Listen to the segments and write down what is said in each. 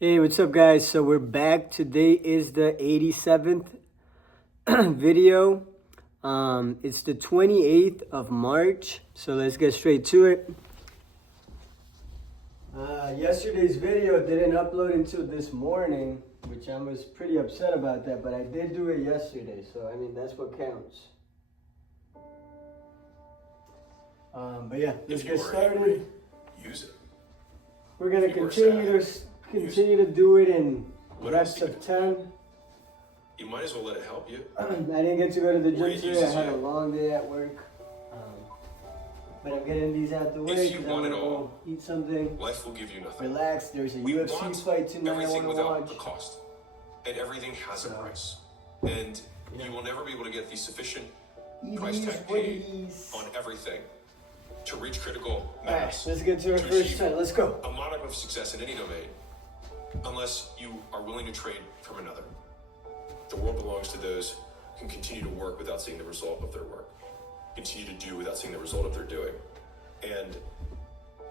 Hey, what's up guys? So we're back. Today is the 87th video. It's the 28th of March. So let's get straight to it. Yesterday's video didn't upload until this morning, which I was pretty upset about that, but I did do it yesterday. So I mean, that's what counts. But yeah, let's get started. Use it. We're gonna continue to do it in reps of 10. You might as well let it help you. I didn't get to go to the gym today. I had a long day at work. But I'm getting these out the way because I'm gonna go eat something. Life will give you nothing. Relax. There's a UFC fight tonight I want to watch. A cost. And everything has a price. And you will never be able to get the sufficient price tag paid on everything to reach critical mass. Alright, let's get to our first 10. Let's go. A modicum of success in any domain, unless you are willing to trade from another. The world belongs to those who can continue to work without seeing the result of their work, continue to do without seeing the result of their doing. And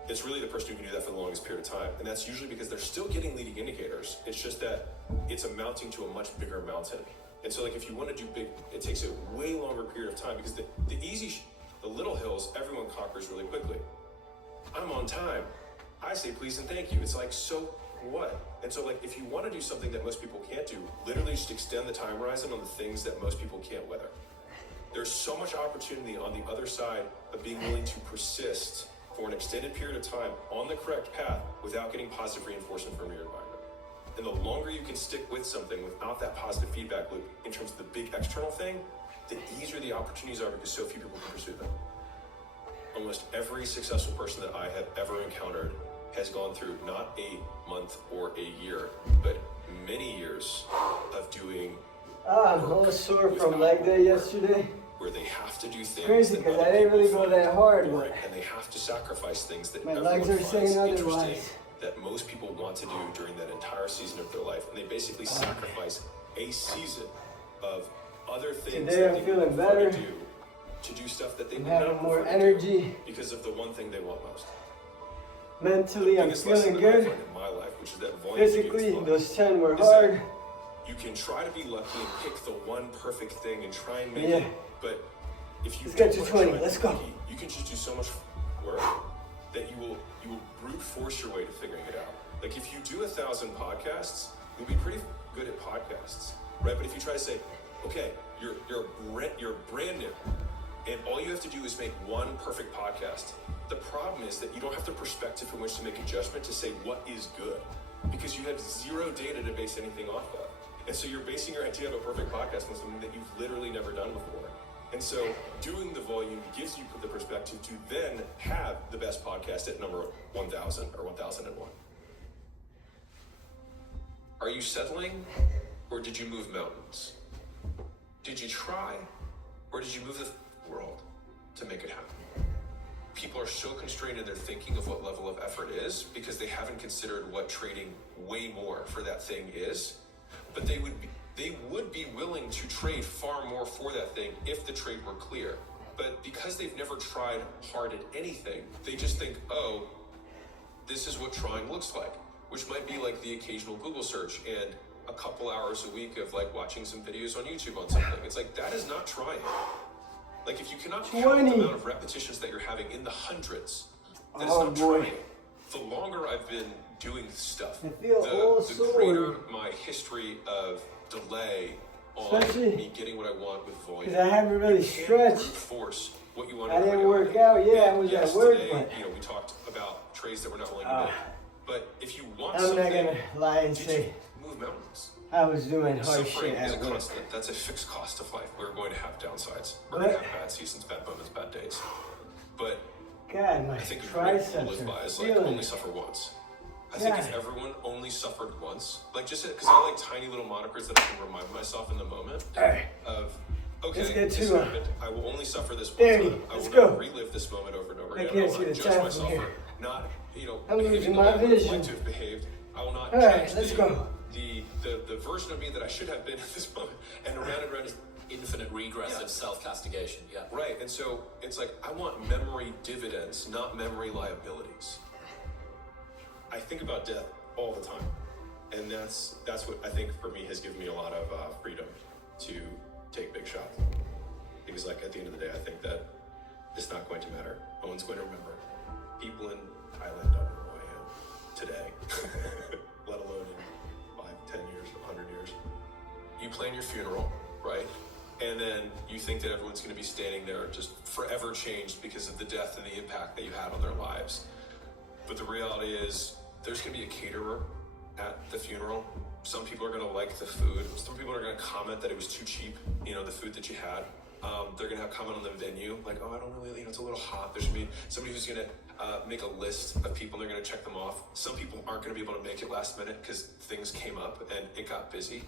it's really the person who can do that for the longest period of time. And that's usually because they're still getting leading indicators. It's just that it's amounting to a much bigger mountain. And so like if you want to do big, it takes a way longer period of time because the little hills, everyone conquers really quickly. I'm on time. I say please and thank you. It's like, so what? And so like, if you want to do something that most people can't do, literally just extend the time horizon on the things that most people can't weather. There's so much opportunity on the other side of being willing to persist for an extended period of time on the correct path without getting positive reinforcement from your environment. And the longer you can stick with something without that positive feedback loop in terms of the big external thing, the easier the opportunities are because so few people can pursue them. Almost every successful person that I have ever encountered has gone through not a month or a year, but many years of doing I'm a little sore from leg day yesterday. Where they have to do things. Crazy because I didn't really go that hard, but and they have to sacrifice things that my legs are saying otherwise. That most people want to do during that entire season of their life, and they basically sacrifice a season of other things today that I'm feeling better. To do stuff that they I'm having more energy because of the one thing they want most. Mentally, I'm feeling good. In my life, which is that physically, those 10 were hard. You can try to be lucky and pick the one perfect thing and try and make it, but if you get to 20, let's go. You can just do so much work that you will brute force your way to figuring it out. Like if you do 1,000 podcasts, you'll be pretty good at podcasts, right? But if you try to say, okay, you're brand new, and all you have to do is make one perfect podcast. The problem is that you don't have the perspective in which to make a judgment to say what is good, because you have zero data to base anything off of. And so you're basing your idea of a perfect podcast on something that you've literally never done before. And so doing the volume gives you the perspective to then have the best podcast at number 1,000 or 1,001. Are you settling, or did you move mountains? Did you try, or did you move the world to make it happen? People are so constrained in their thinking of what level of effort is because they haven't considered what trading way more for that thing is. But they would be willing to trade far more for that thing if the trade were clear. But because they've never tried hard at anything, they just think, oh, this is what trying looks like, which might be like the occasional Google search and a couple hours a week of like watching some videos on YouTube on something. It's like, that is not trying. Like if you cannot count the amount of repetitions that you're having in the hundreds, that's not trying. The longer I've been doing stuff, the greater my history of delay on me getting what I want with volume. Because I haven't really stretched. Force what you want. I didn't work out. Yeah, I was at work. Today, but we talked about trades that we're not willing to make. But if you want I'm something, not gonna lie and say move mountains. I was doing hard shit is at a work. constant. That's a fixed cost of life. We're going to have downsides. We're going to have bad seasons, bad moments, bad days. But God, my I think triceps a great by is like only suffer once. I think if everyone only suffered once, like just because I like tiny little monikers that I can remind myself in the moment of, okay, this happened. I will only suffer this one time. I will not relive this moment over and over again. I will not judge myself for not, I'm losing my vision. Like to have behaved. I will not change the version of me that I should have been at this moment. And around and around is infinite regressive self-castigation. Yeah. Right. And so it's like I want memory dividends, not memory liabilities. I think about death all the time. And that's what I think for me has given me a lot of freedom to take big shots. Because like at the end of the day, I think that it's not going to matter. No one's going to remember. People in Thailand don't know who I am today, let alone in 5, 10 years, 100 years. You plan your funeral, right? And then you think that everyone's going to be standing there just forever changed because of the death and the impact that you had on their lives. But the reality is there's going to be a caterer at the funeral. Some people are going to like the food. Some people are going to comment that it was too cheap, the food that you had. They're going to have comment on the venue, like, oh, I don't really, it's a little hot. There's going to be somebody who's going to make a list of people and they're going to check them off. Some people aren't going to be able to make it last minute because things came up and it got busy.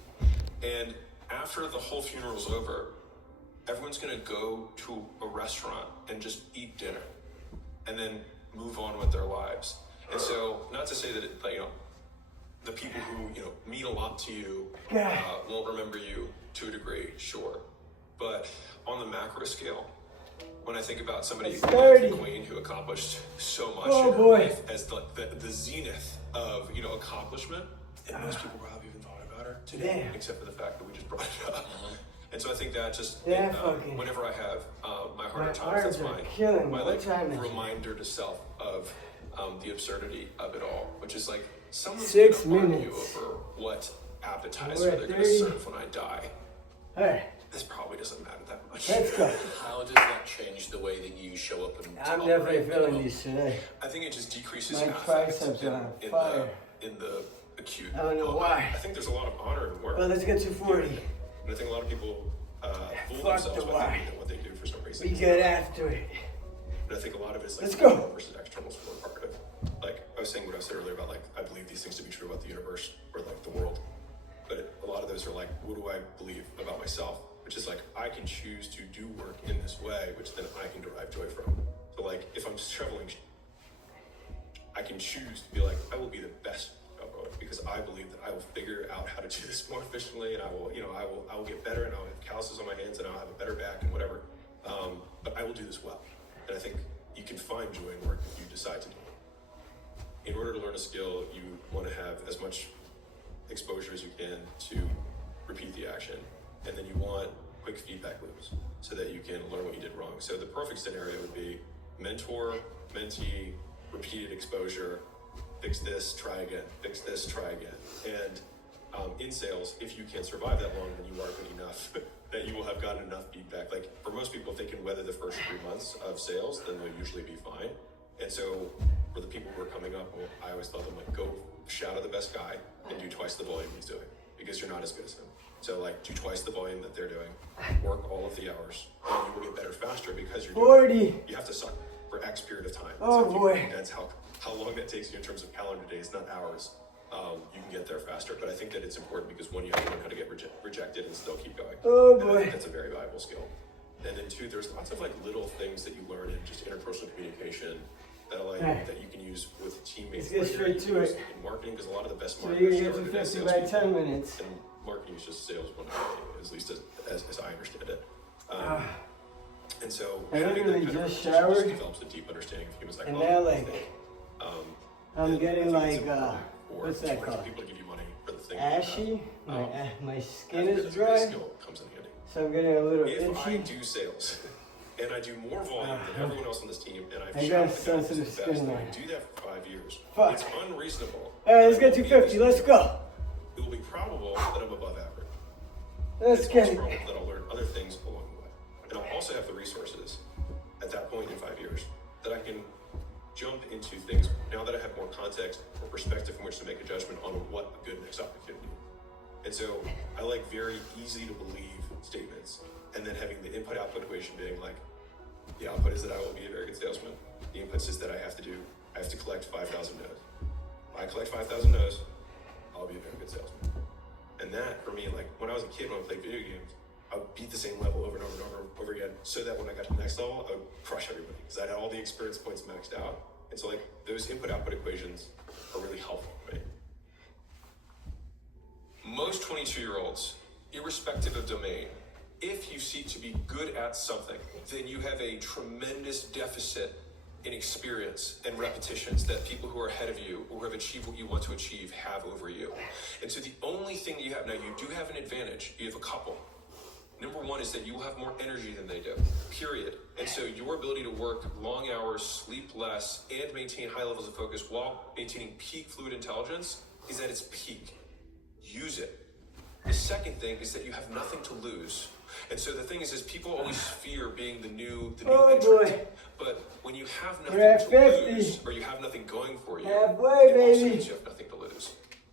And after the whole funeral's over, everyone's going to go to a restaurant and just eat dinner and then move on with their lives. And so, not to say that, the people who, mean a lot to you won't remember you to a degree, sure. But on the macro scale, when I think about somebody like the Queen who accomplished so much in her life as the zenith of, accomplishment, and most people probably even thought about her today, except for the fact that we just brought it up. And so I think that just, whenever I have my harder times, that's my reminder to self of the absurdity of it all, which is like, someone's going to argue over what appetizer they're going to serve when I die. All right. This probably doesn't matter that much. Let's go. How does that change the way that you show up and I'm definitely feeling these today. I think it just decreases my triceps are on fire. In the acute. I don't know why. I think there's a lot of honor in work. Well, let's get to 40. And I think a lot of people fool themselves by thinking what they do for some reason. We get after it. And I think a lot of it is like let's go. Versus external support part of it. Like I was saying what I said earlier about like I believe these things to be true about the universe or like the world. But a lot of those are like, what do I believe about myself? Which is like, I can choose to do work in this way, which then I can derive joy from. So like, if I'm shoveling, I can choose to be like, I will be the best shoveler because I believe that I will figure out how to do this more efficiently, and I will get better, and I'll have calluses on my hands, and I'll have a better back, and whatever. But I will do this well. And I think you can find joy in work if you decide to do it. In order to learn a skill, you want to have as much exposure as you can to repeat the action. And then you want quick feedback loops so that you can learn what you did wrong. So the perfect scenario would be mentor, mentee, repeated exposure, fix this, try again, fix this, try again. And in sales, if you can survive that long, then you are good enough that you will have gotten enough feedback. Like for most people, if they can weather the first 3 months of sales, then they'll usually be fine. And so for the people who are coming up, well, I always tell them like, go shadow the best guy and do twice the volume he's doing because you're not as good as him. So like do twice the volume that they're doing, work all of the hours, and you will get better faster because you're 40. You have to suck for X period of time. Oh so boy. That's how long that takes you in terms of calendar days, not hours. You can get there faster, but I think that it's important because one, you have to learn how to get rejected and still keep going. Oh and boy. I think that's a very valuable skill. And then 2, there's lots of like little things that you learn in just interpersonal communication that that you can use with teammates. Let's get straight to it. In marketing, because a lot of the best So marketers you're gonna get to 50 by 10 minutes. And marketing is just sales 180, at least as I understand it. And so I having literally that kind of just relationship showered, develops a deep understanding of human and psychology. now like I'm getting like what's that called? People to give you money for the thing. Ashy. My skin I think is that's a great dry, skill comes in handy. so I'm getting a little If I itchy. do sales and I do more volume than everyone else on this team, and I've I shot got the guys sensitive the best, skin and I line. do that for 5 years, Fuck. it's unreasonable. All right, let's that I get to will be 50. Let's go. It will be probable that I'm above average. Let's It's get also it. probable that I'll learn other things along the way. And I'll also have the resources at that point in 5 years that I can jump into things now that I have more context or perspective from which to make a judgment on what a good next opportunity. And so I like very easy to believe statements, and then having the input-output equation being like, the output is that I will be a very good salesman. The inputs is that I have to collect 5,000 no's. If I collect 5,000 no's, I'll be a very good salesman. And that, for me, like when I was a kid, when I played video games, I would beat the same level over and over and over again, so that when I got to the next level, I would crush everybody because I had all the experience points maxed out. And so like those input-output equations are really helpful for me. Most 22-year-olds, irrespective of domain, if you seek to be good at something, then you have a tremendous deficit in experience and repetitions that people who are ahead of you or who have achieved what you want to achieve have over you. And so the only thing that you have now, you do have an advantage. You have a couple. Number one is that you will have more energy than they do, period. And so your ability to work long hours, sleep less, and maintain high levels of focus while maintaining peak fluid intelligence is at its peak. Use it. The second thing is that you have nothing to lose. And so the thing is people always fear being the new entrant. Boy. But when you have We're at nothing to 50. lose, or you have nothing going for you, Halfway, it also baby. means you have nothing to lose.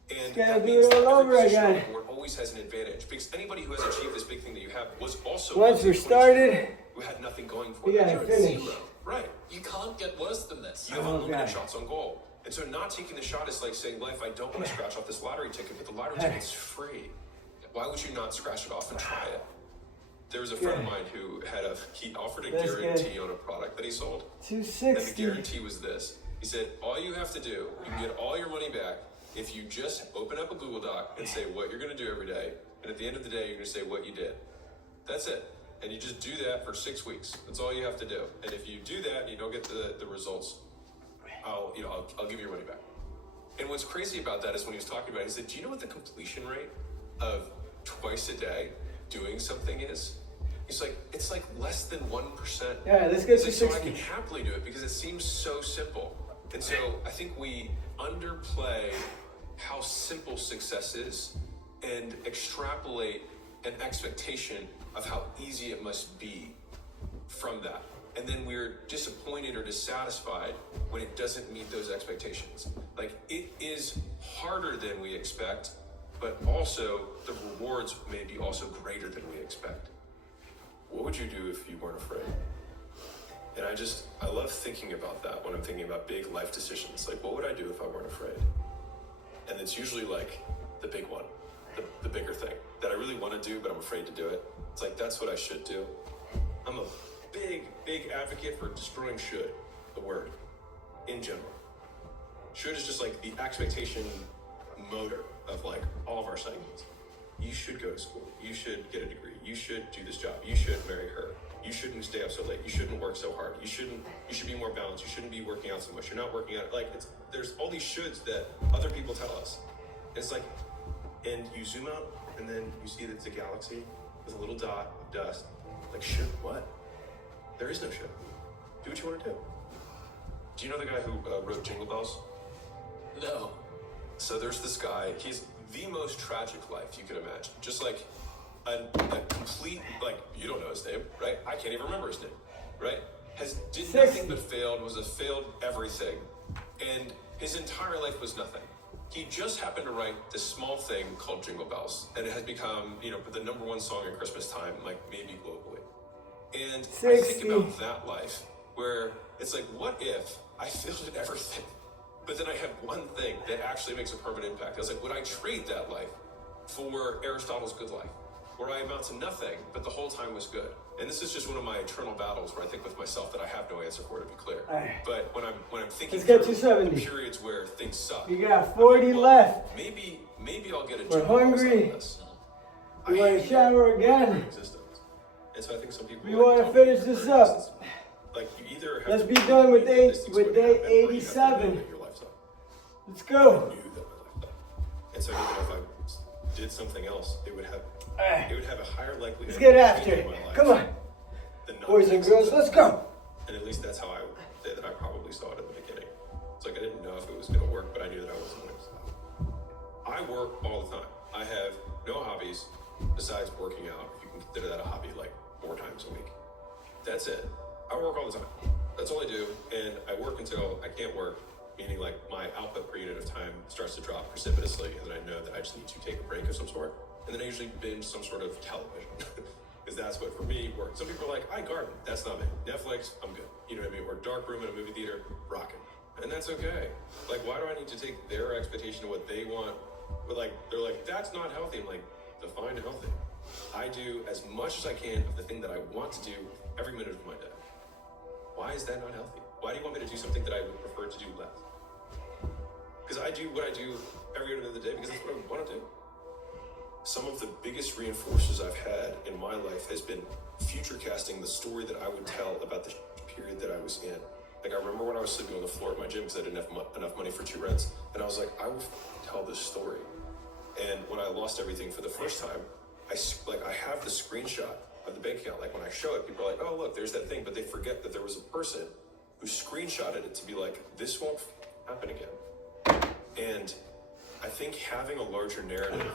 And Gotta that do means it that all every over position on again. the board always has an advantage. Because anybody who has achieved this big thing that you have was also Once we're started, who had nothing going for we them. gotta You're at finish. zero. Right. You can't get worse than this. You have Oh, unlimited God. shots on goal. And so not taking the shot is like saying, life, I don't want to scratch off this lottery ticket, but the lottery ticket's free. Why would you not scratch it off and try it? There was a friend of mine who he offered a That's guarantee good. on a product that he sold. And the 260. guarantee was this. He said, all you have to do, you can get all your money back if you just open up a Google Doc and say what you're going to do every day. And at the end of the day, you're going to say what you did. That's it. And you just do that for 6 weeks. That's all you have to do. And if you do that and you don't get the results, I'll give you your money back. And what's crazy about that is when he was talking about it, he said, do you know what the completion rate of twice a day doing something is? He's like, it's like less than 1%. Yeah, let's get He's to like, so I 60. can happily do it because it seems so simple. And so I think we underplay how simple success is and extrapolate an expectation of how easy it must be from that. And then we're disappointed or dissatisfied when it doesn't meet those expectations. Like, it is harder than we expect, but also the rewards may be also greater than we expect. What would you do if you weren't afraid? And I love thinking about that when I'm thinking about big life decisions. Like, what would I do if I weren't afraid? And it's usually like the big one, the bigger thing that I really want to do, but I'm afraid to do it. It's like, that's what I should do. I'm a big advocate for destroying should, the word, in general. Should is just like the expectation motor of like all of our segments. You should go to school. You should get a degree. You should do this job. You should marry her. You shouldn't stay up so late. You shouldn't work so hard. You should be more balanced. You shouldn't be working out so much. You're not working out. Like, there's all these shoulds that other people tell us. And it's like, and you zoom out and then you see that it's a galaxy with a little dot of dust. Like, should what? There is no should. Do what you want to do. Do you know the guy who wrote Jingle Bells? No. So there's this guy, he's the most tragic life you can imagine. Just like a complete, like, you don't know his name, right? I can't even remember his name, right? Did nothing but failed, was a failed everything. And his entire life was nothing. He just happened to write this small thing called Jingle Bells. And it has become, the #1 song at Christmas time, like maybe globally. And I think about that life where it's like, what if I failed at everything? But then I have one thing that actually makes a permanent impact. I was like, would I trade that life for Aristotle's good life, where I amount to nothing, but the whole time was good? And this is just one of my eternal battles where I think with myself that I have no answer for, to be clear. But when I'm thinking Let's get through 270. the periods where things suck, We got 40 left. Maybe I'll get a We're job hungry. on this. We want to shower again. Existence. And so I think some people We want to finish this up. Like, you either have Let's to be done with believe that this thing's with going to day happen, or you have to 87. believe that your life's up. Let's go. I knew that my life up. And so I knew that if I did something else, it would have a higher likelihood. Let's get of after changing it. my life Come on. than not Boys and doing girls, something. let's go. And at least that's how I probably saw it at the beginning. It's like I didn't know if it was going to work, but I knew that I wasn't going to stop. I work all the time. I have no hobbies besides working out, if you can consider that a hobby, like 4 times a week. That's it. I work all the time. That's all I do. And I work until I can't work, meaning like my output per unit of time starts to drop precipitously, and then I know that I just need to take a break of some sort. And then I usually binge some sort of television, because that's what, for me, works. Some people are like, I garden. That's not me. Netflix, I'm good. You know what I mean? Or dark room in a movie theater, rocking. And that's okay. Like, why do I need to take their expectation of what they want? But like, they're like, that's not healthy. I'm like, define healthy. I do as much as I can of the thing that I want to do every minute of my day. Why is that not healthy? Why do you want me to do something that I would prefer to do less? Because I do what I do every minute of the day because that's what I want to do. Some of the biggest reinforcers I've had in my life has been future casting the story that I would tell about the period that I was in. Like, I remember when I was sleeping on the floor at my gym because I didn't have enough money for 2 rents. And I was like, I will tell this story. And when I lost everything for the first time, I have the screenshot of the bank account. Like, when I show it, people are like, oh, look, there's that thing. But they forget that there was a person who screenshotted it to be like, this won't happen again. And I think having a larger narrative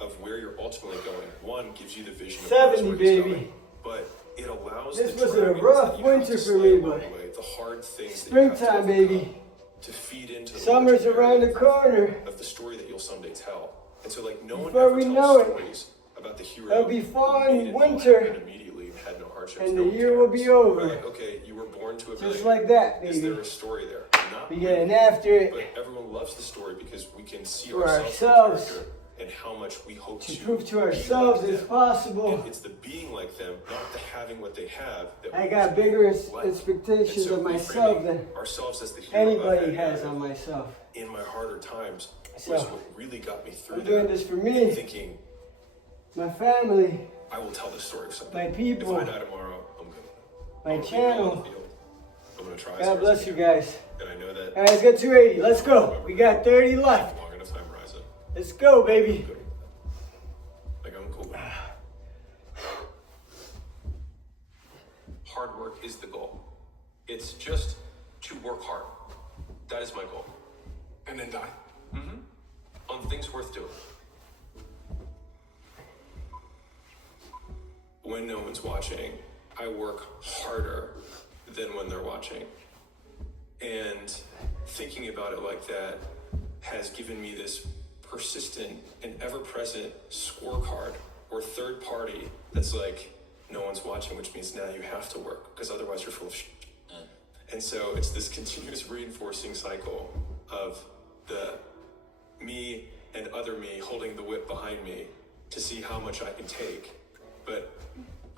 of where you're ultimately going, one, gives you the vision of 70, where baby. going, but it allows This the was a dragons rough that you have winter to for slay me, along but the way, the hard things that you have to springtime, overcome, baby. to feed into the Summer's larger around the narrative corner. of the story that you'll someday tell. And so, like, no one Before ever we tells know it, stories about the hero it'll be who fall made and it all winter, happen immediately and had no hardships. and No the one year will cares. be over. Or like, okay, you were born to a Just billionaire. like that, Is baby. there a story there? Not We really. getting after it But everyone loves the story because we can see for ourselves, ourselves, in the character and how much we hope to to prove to be ourselves like it's them. possible. And it's the being like them, not the having what they have. That I we got should be bigger like. expectations And so of myself reframing than ourselves as the hero of anybody that has narrative on myself. in my harder times So, was what really got me through I'm doing that. this for me, Thinking, my family, I will tell this story someday. my people, If I die tomorrow, I'm good. my I'm channel. I'm gonna try. as God hard as bless I you can. guys. And I know that. All right, let's get 280. Let's go. We got 30 left. Long enough time horizon. Let's go, baby. Good. Like, I'm cool with it. Hard work is the goal. It's just to work hard. That is my goal. And then die. On things worth doing. When no one's watching, I work harder than when they're watching. And thinking about it like that has given me this persistent and ever-present scorecard or third party that's like, no one's watching, which means now you have to work because otherwise you're full of shit. And so it's this continuous reinforcing cycle of the me and other me holding the whip behind me to see how much I can take. But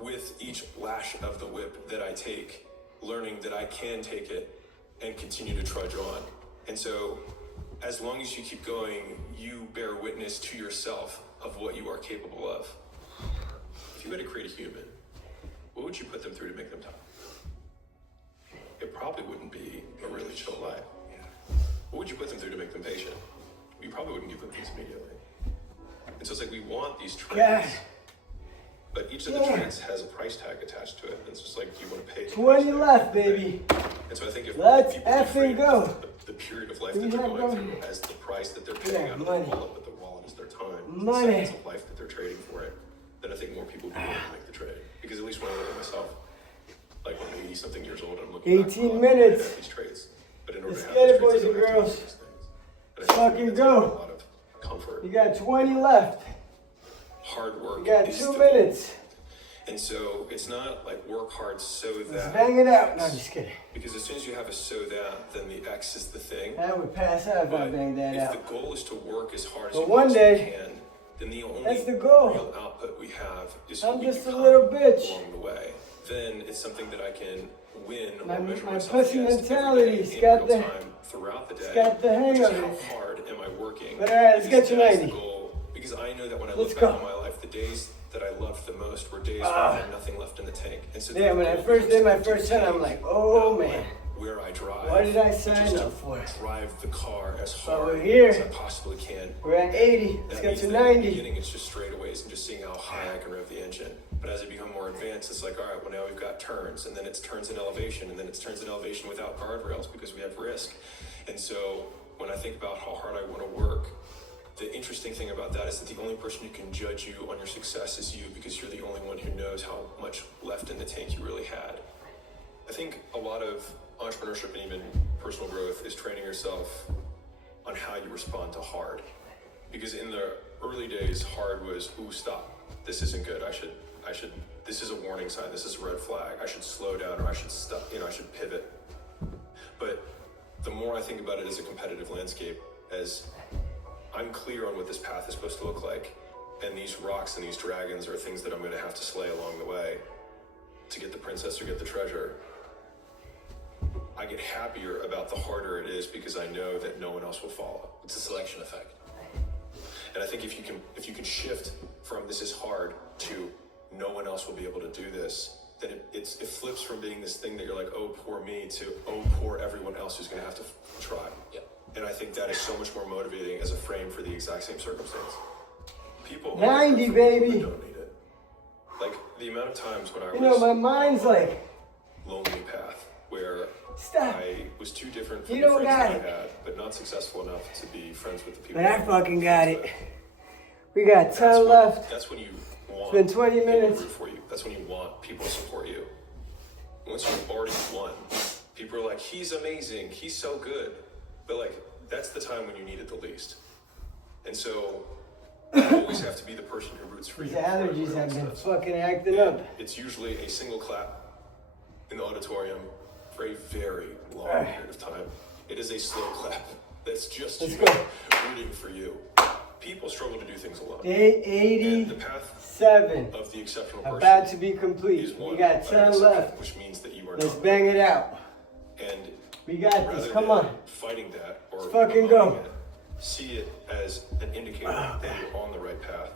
with each lash of the whip that I take, learning that I can take it and continue to trudge on. And so as long as you keep going, you bear witness to yourself of what you are capable of. If you had to create a human, what would you put them through to make them tough? It probably wouldn't be a really chill life. What would you put them through to make them patient? You probably wouldn't give them things immediately. And so it's like we want these traits, God. but each of the traits has a price tag attached to it. And it's just like, do you want to pay? the 20 price tag left, for the thing? baby. And so I think if Let's people effing reframe go. the period of life Do that we they're have going money? through as the price that they're paying Yeah, out of money. their wallet, but their wallet is their time, Money. the seconds of life that they're trading for it, then I think more people will be willing to make the trade. Because at least when I look at myself, like when I'm 80 something years old, I'm looking back 18 on minutes. I have these traits. But in order Let's to have get these it, traits, boys I and don't have to do girls. these things. And I Let's think fucking that's go. a lot of comfort. You got 20 left. Hard work. You got is 2 the goal. minutes. And so it's not like work hard so Let's that. bang it out. No, I'm just kidding. Because as soon as you have a so that, then the X is the thing. I would pass out if I But banged that if out. the goal is to work as hard as But you one possibly day, can, then the only that's the goal. real output we have is I'm who we just a become little bitch. along the way. Then it's something that I can win My- or measure my myself pussy against every mentality's day in got real the- time throughout the day. got the hang which is of how it. hard am I working? But all right, let's Because get to that is 90. the goal. Because I know that when I Let's look go. back on my life, the days that I loved the most were days when I had nothing left in the tank. And so Yeah, the when I goal first did my becomes to first time, I'm change, like, oh, not man. where I drive. What did I but sign just to up for? Drive the car as But hard we're here. as I possibly can. We're at 80. Let's That get means to that in the 90. beginning, it's just straightaways and just seeing how high I can rev the engine. But as I become more advanced, it's like, all right, well now we've got turns, and then it's turns in elevation, and then it's turns in elevation without guardrails because we have risk. And so when I think about how hard I want to work, the interesting thing about that is that the only person who can judge you on your success is you, because you're the only one who knows how much left in the tank you really had. I think a lot of entrepreneurship and even personal growth is training yourself on how you respond to hard. Because in the early days, hard was, ooh, stop. This isn't good. This is a warning sign. This is a red flag. I should slow down, or I should stop, I should pivot. But the more I think about it as a competitive landscape, as I'm clear on what this path is supposed to look like, and these rocks and these dragons are things that I'm going to have to slay along the way to get the princess or get the treasure, I get happier about the harder it is because I know that no one else will follow. It's a selection effect. And I think if you can shift from this is hard to no one else will be able to do this, then it flips from being this thing that you're like, oh, poor me, to, oh, poor everyone else who's going to have to try. Yeah. And I think that is so much more motivating as a frame for the exact same circumstance. People 90, baby. don't need it. Like, the amount of times when I You know, my mind's like, lonely path where stop. I was too different from You the don't friends got that I it. had, but not successful enough to be friends with the people. But I that fucking I'm got friends it. with. We got That's 10 when- left. That's when you want been 20 people to minutes. root for you. That's when you want people to support you. Once you've already won, people are like, he's amazing, he's so good. But like, that's the time when you need it the least. And so you always have to be the person who roots for These you. before allergies everyone have else been does. fucking acting up. It's usually a single clap in the auditorium for a very long period of time. It is a slow clap. That's just Let's you go. rooting for you. People struggle to do things alone. Day And the path 87. of the exceptional person About to be is complete. one We got by 10 exception, left. which means that you are Let's not. bang it out. And We got rather this. Come than on. fighting that or fucking avoiding go. it, see it as an indicator that you're on the right path.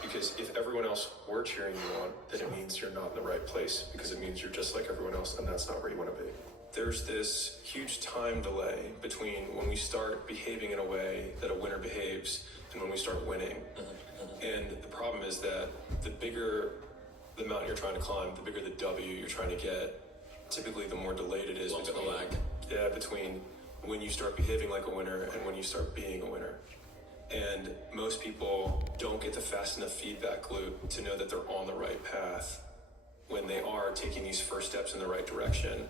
Because if everyone else were cheering you on, then it means you're not in the right place, because it means you're just like everyone else, and that's not where you want to be. There's this huge time delay between when we start behaving in a way that a winner behaves and when we start winning. And the problem is that the bigger the mountain you're trying to climb, the bigger the W you're trying to get, typically the more delayed it is Longer the lag. between when you start behaving like a winner and when you start being a winner. And most people don't get the fast enough feedback loop to know that they're on the right path when they are taking these first steps in the right direction,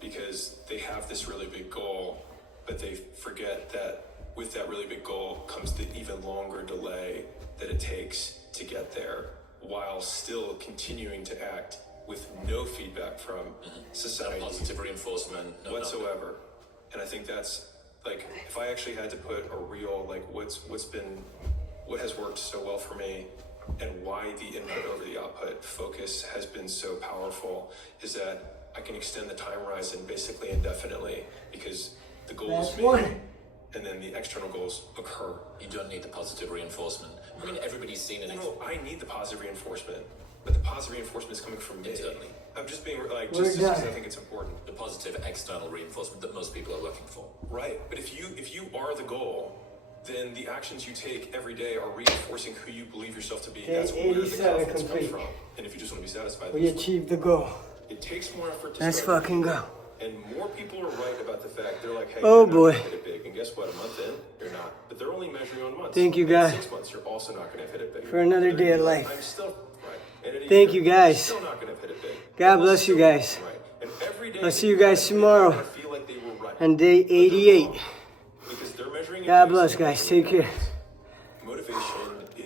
because they have this really big goal, but they forget that with that really big goal comes the even longer delay that it takes to get there, while still continuing to act with no feedback from society Positive reinforcement. No, whatsoever. And I think that's like, if I actually had to put a real, like, what has worked so well for me and why the input over the output focus has been so powerful is that I can extend the time horizon basically indefinitely, because the goal That's is made one. and then the external goals occur. You don't need the positive reinforcement. I mean, everybody's seen it. No, I need the positive reinforcement, but the positive reinforcement is coming from me. Internally. I'm just being like, We're just because I done. think it's important. The positive external reinforcement that most people are looking for. Right, but if you are the goal, then the actions you take every day are reinforcing who you believe yourself to be. Okay, That's where the 87 confidence complete. comes from. And if you just want to be satisfied, We achieved the goal. it takes more effort to Let's start. fucking go. And more people are right about the fact, they're like, hey, Oh, you're not boy. gonna hit it big. And guess what? A month in, you're not. But they're only measuring on months. Thank you, In guys. 6 months, you're also not going to hit it big. For another They're day gonna of be like, life. I'm still right. And in a Thank year, you, guys. Still not going to hit it big. God But bless you still guys. right. And every day I'll that see you you guys hit it, tomorrow I feel like they were right. on day But they're 88. wrong. Because they're measuring it God based bless, on guys. Take care.